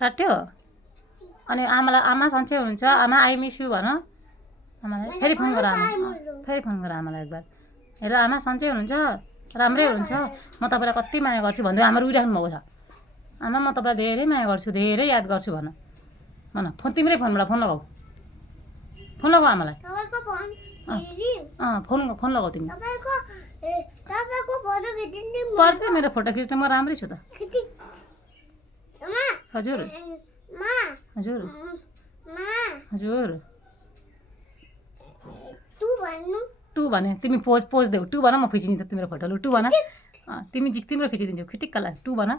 राट्यो अनि आमा सन्चै हुनुहुन्छ आमा आई मिस यु भन आमालाई फेरि फोन गर आमालाई एकबार हेर आमा सन्चै हुनुहुन्छ राम्रै हुनुहुन्छ म तपाईँलाई कति माया गर्छु भन्दै आमा रुइराख्नु भएको छ आमा म तपाईँलाई धेरै माया गर्छु धेरै याद गर्छु भन फोन तिम्रै फोनबाट फोन लगाऊ आमालाई फोन लगाऊ तिमी पर्दैन मेरो फोटो खिच्न म राम्रै छु त हजुर हजुर हजुर टु भने तिमी पोज देऊ टु भन म खिचिदिन्छु तिम्रो फोटो लु टु भन तिम्रो खिचिदिन्छु खिटिक्क ला टु भन